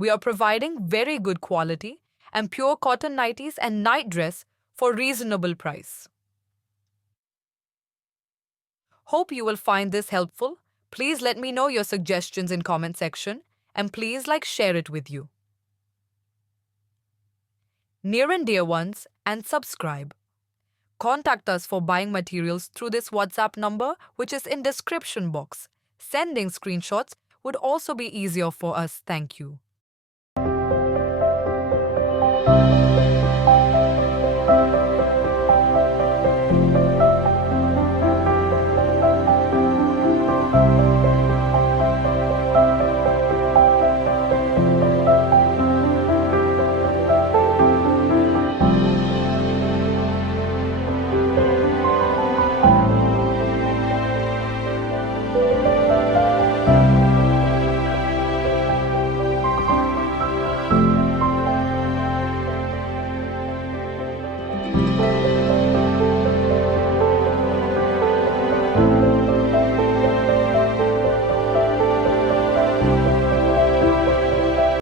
We are providing very good quality and pure cotton nighties and night dress for reasonable price. Hope you will find this helpful. Please let me know your suggestions in comment section and please share it with you. Near and dear ones, and subscribe. Contact us for buying materials through this WhatsApp number which is in description box. Sending screenshots would also be easier for us. Thank you.